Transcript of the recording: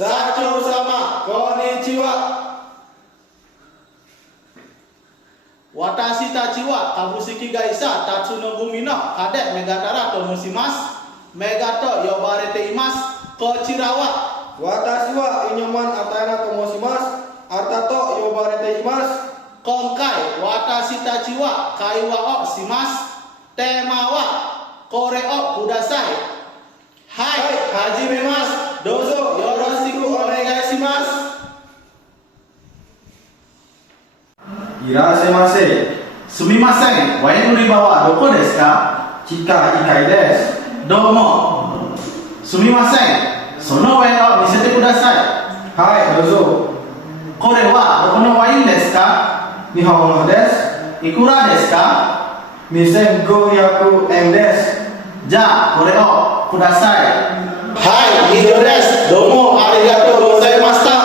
Sacho sama konnichiwa. Watashi tachi wa kabushiki ga isa tatsu no gumi no kade megatara to mushimasu. Megato yobarete imasu kochira wa. Watashi wa inyoman atana tomoshimasu. Artato yobarete imasu. Konkai watashi tachi wa kaiwa o shimasu. Tema wa kore o kudasai. Hai, hajimemasu. Dozo yoroshiku onegaishimasu. Irashimasen. Sumimasen, wain uri bawa doko desu ka? Chika ikai desu. Domo. Sumimasen, sono wain o misete kudasai. Hai, dozo. Kore wa doko no wain desu ka? Nihongo desu. Ikura desu ka? 2500 円です。 Ja, kore o kudasai. Hai, ijo desu. Domo arigatou gozaimashita.